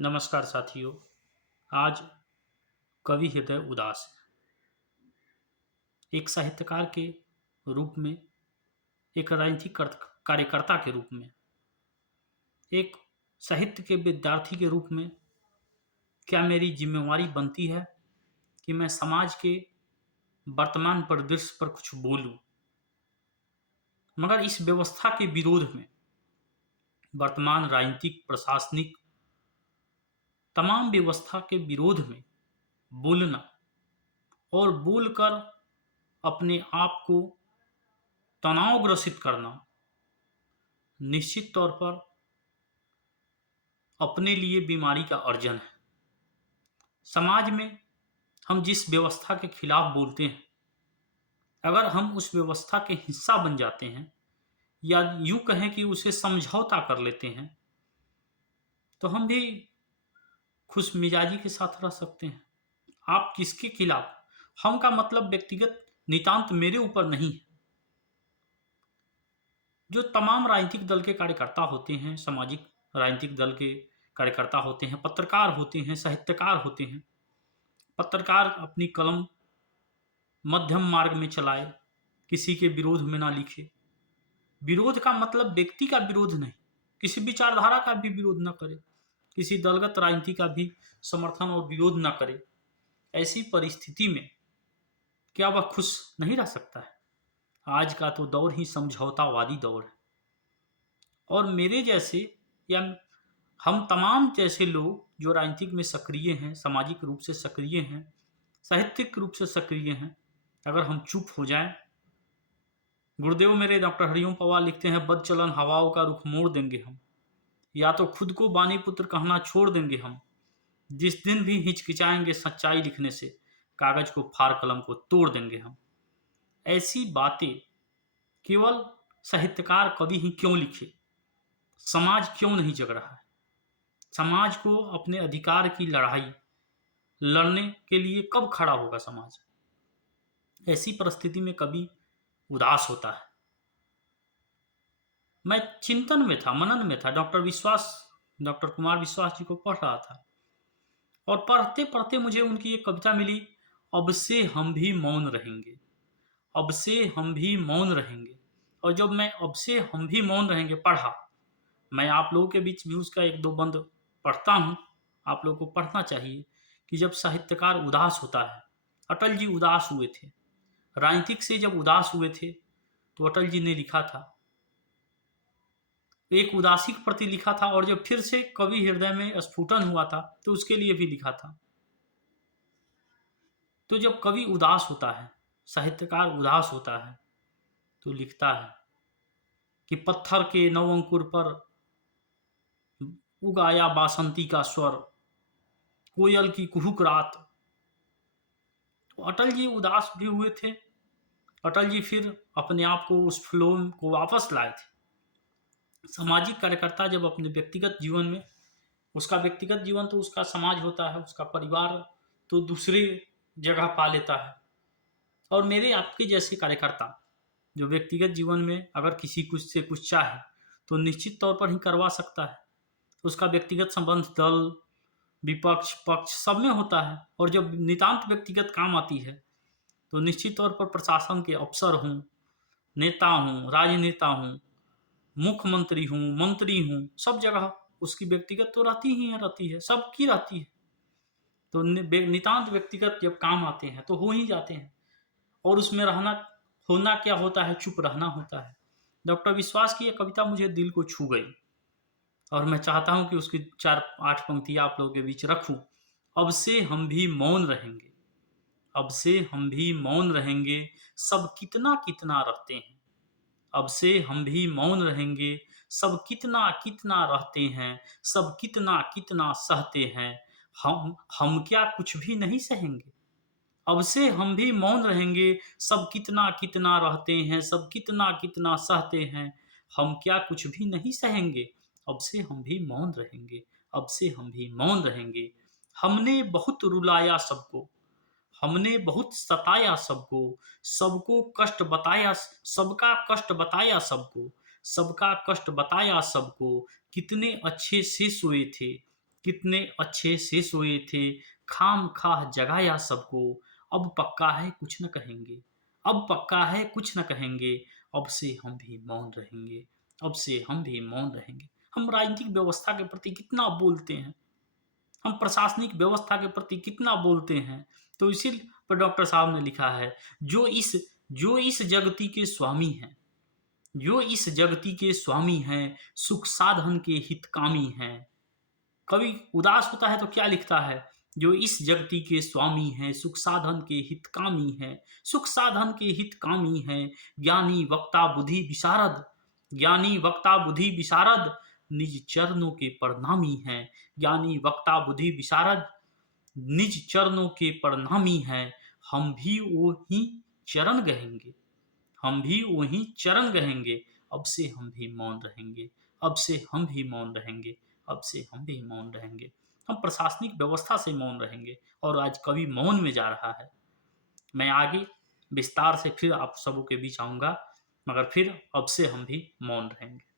नमस्कार साथियों। आज कवि हृदय उदास है। एक साहित्यकार के रूप में, एक राजनीतिक कार्यकर्ता के रूप में, एक साहित्य के विद्यार्थी के रूप में क्या मेरी जिम्मेवारी बनती है कि मैं समाज के वर्तमान परिदृश्य पर कुछ बोलूं। मगर इस व्यवस्था के विरोध में, वर्तमान राजनीतिक प्रशासनिक तमाम व्यवस्था के विरोध में बोलना और बोलकर अपने आप को तनावग्रसित करना निश्चित तौर पर अपने लिए बीमारी का अर्जन है। समाज में हम जिस व्यवस्था के खिलाफ बोलते हैं, अगर हम उस व्यवस्था के हिस्सा बन जाते हैं या यूं कहें कि उसे समझौता कर लेते हैं, तो हम भी खुश मिजाजी के साथ रह सकते हैं। आप किसके खिलाफ? हम का मतलब व्यक्तिगत नितांत मेरे ऊपर नहीं है। जो तमाम राजनीतिक दल के कार्यकर्ता होते हैं, सामाजिक राजनीतिक दल के कार्यकर्ता होते हैं, पत्रकार होते हैं, साहित्यकार होते हैं। पत्रकार अपनी कलम मध्यम मार्ग में चलाए, किसी के विरोध में ना लिखे। विरोध का मतलब व्यक्ति का विरोध नहीं, किसी विचारधारा का भी विरोध न करे, किसी दलगत राजनीति का भी समर्थन और विरोध न करे। ऐसी परिस्थिति में क्या वह खुश नहीं रह सकता है? आज का तो दौर ही समझौतावादी दौर है। और मेरे जैसे या हम तमाम जैसे लोग जो राजनीतिक में सक्रिय हैं, सामाजिक रूप से सक्रिय हैं, साहित्यिक रूप से सक्रिय हैं, अगर हम चुप हो जाएं, गुरुदेव मेरे डॉक्टर हरिओम पवार लिखते हैं, बद चलन हवाओं का रुख मोड़ देंगे हम, या तो खुद को बानी पुत्र कहना छोड़ देंगे हम। जिस दिन भी हिचकिचाएंगे सच्चाई लिखने से, कागज को फाड़ कलम को तोड़ देंगे हम। ऐसी बातें केवल साहित्यकार कवि ही क्यों लिखे? समाज क्यों नहीं जग रहा है? समाज को अपने अधिकार की लड़ाई लड़ने के लिए कब खड़ा होगा समाज? ऐसी परिस्थिति में कवि उदास होता है। मैं चिंतन में था, मनन में था, डॉक्टर कुमार विश्वास जी को पढ़ रहा था और पढ़ते पढ़ते मुझे उनकी एक कविता मिली, अब से हम भी मौन रहेंगे, अब से हम भी मौन रहेंगे। और जब मैं अब से हम भी मौन रहेंगे पढ़ा, मैं आप लोगों के बीच भी उसका एक दो बंद पढ़ता हूँ। आप लोगों को पढ़ना चाहिए कि जब साहित्यकार उदास होता है, अटल जी उदास हुए थे, राजनीतिक से जब उदास हुए थे तो अटल जी ने लिखा था, एक उदासी के प्रति लिखा था, और जब फिर से कवि हृदय में स्फुटन हुआ था तो उसके लिए भी लिखा था। तो जब कवि उदास होता है, साहित्यकार उदास होता है, तो लिखता है कि पत्थर के नव अंकुर पर उगाया बासंती का स्वर, कोयल की कुहुक रात। तो अटल जी उदास भी हुए थे। अटल जी फिर अपने आप को, उस फ्लो को वापस लाए थे। सामाजिक कार्यकर्ता जब अपने व्यक्तिगत जीवन में, उसका व्यक्तिगत जीवन तो उसका समाज होता है, उसका परिवार तो दूसरी जगह पा लेता है। और मेरे आपके जैसे कार्यकर्ता जो व्यक्तिगत जीवन में अगर किसी कुछ से कुछ चाहे तो निश्चित तौर पर ही करवा सकता है। उसका व्यक्तिगत संबंध दल, विपक्ष, पक्ष सब में होता है। और जब नितांत व्यक्तिगत काम आती है तो निश्चित तौर पर प्रशासन के अफसर हूँ, नेता हूँ, राजनेता हूँ, मुख्यमंत्री हूँ, मंत्री हूँ, सब जगह उसकी व्यक्तिगत तो रहती है, सबकी रहती है। तो नितांत व्यक्तिगत जब काम आते हैं तो हो ही जाते हैं। और उसमें रहना, होना क्या होता है? चुप रहना होता है। डॉक्टर विश्वास की यह कविता मुझे दिल को छू गई और मैं चाहता हूं कि उसकी 4-8 पंक्तियां आप लोगों के बीच रखूं। अब से हम भी मौन रहेंगे, अब से हम भी मौन रहेंगे, सब कितना कितना रहते हैं। अब से हम भी मौन रहेंगे, सब कितना कितना रहते हैं, सब कितना कितना सहते हैं। हम क्या कुछ भी नहीं सहेंगे? अब से हम भी मौन रहेंगे, सब कितना कितना रहते हैं, सब कितना कितना सहते हैं। हम क्या कुछ भी नहीं सहेंगे? अब से हम भी मौन रहेंगे, अब से हम भी मौन रहेंगे। हमने बहुत रुलाया सबको, हमने बहुत सताया सबको, सबको कष्ट बताया, सबका कष्ट बताया सबको, सबका कष्ट बताया सबको। कितने अच्छे से सोए थे, कितने अच्छे से सोए थे, खाम खाह जगाया सबको, अब पक्का है कुछ न कहेंगे, अब पक्का है कुछ न कहेंगे, अब से हम भी मौन रहेंगे, अब से हम भी मौन रहेंगे। हम राजनीतिक व्यवस्था के प्रति कितना बोलते हैं, हम प्रशासनिक व्यवस्था के प्रति कितना बोलते हैं। तो इसी पर डॉक्टर साहब ने लिखा है, जो इस जो इस जगती के स्वामी हैं, जो इस जगती के स्वामी हैं, सुख साधन के हितकामी हैं। कवि उदास होता है तो क्या लिखता है, जो इस जगती के स्वामी हैं, सुख साधन के हितकामी हैं, सुख साधन के हितकामी हैं, ज्ञानी वक्ता बुद्धि विशारद, ज्ञानी वक्ता बुद्धि विशारद, निज चरणों के प्रणामी हैं, ज्ञानी वक्ता बुद्धि विशारद, निज चरणों के प्रणामी हैं। हम भी वो ही चरण गहेंगे, हम भी वही चरण गहेंगे, अब से हम भी मौन रहेंगे, अब से हम भी मौन रहेंगे, अब से हम भी मौन रहेंगे। हम प्रशासनिक व्यवस्था से मौन रहेंगे और आज कवि मौन में जा रहा है। मैं आगे विस्तार से फिर आप सबों के बीच आऊंगा, मगर फिर अब से हम भी मौन रहेंगे।